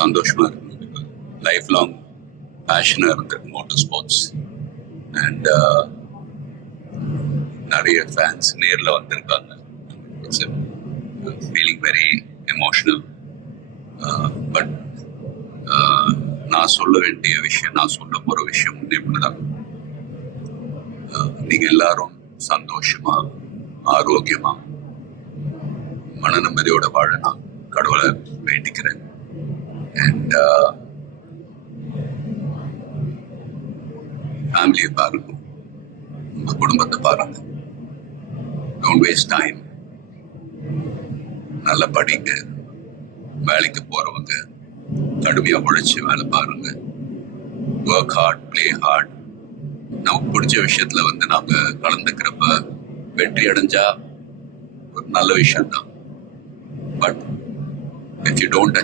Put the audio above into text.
சந்தோஷமா இருக்கு. Life long பேஷனா இருந்திருக்கு மோட்டார் ஸ்போர்ட்ஸ். அண்ட் நிறைய ஃபேன்ஸ் நேரில் வந்திருக்காங்க. It's feeling very emotional. But நான் சொல்ல வேண்டிய விஷயம், நான் சொல்ல போகிற விஷயம் இப்படிதான். நீங்கள் எல்லாரும் சந்தோஷமா, ஆரோக்கியமா, மன நிம்மதியோட வாழ நான் கடவுளை வேண்டிக்கிறேன். அண்ட் ஃபேமிலியை பாருங்க, உங்க குடும்பத்தை பாருங்க. Don't waste time. நல்லா படிங்க. வேலைக்கு போறவங்க கடுமையா உழைச்சி வேலை பாருங்க. Work hard, play hard. நமக்கு பிடிச்ச விஷயத்துல நாம கலந்துக்கிறப்ப வெற்றி அடைஞ்சா ஒரு நல்ல விஷயம் தான். But if you don't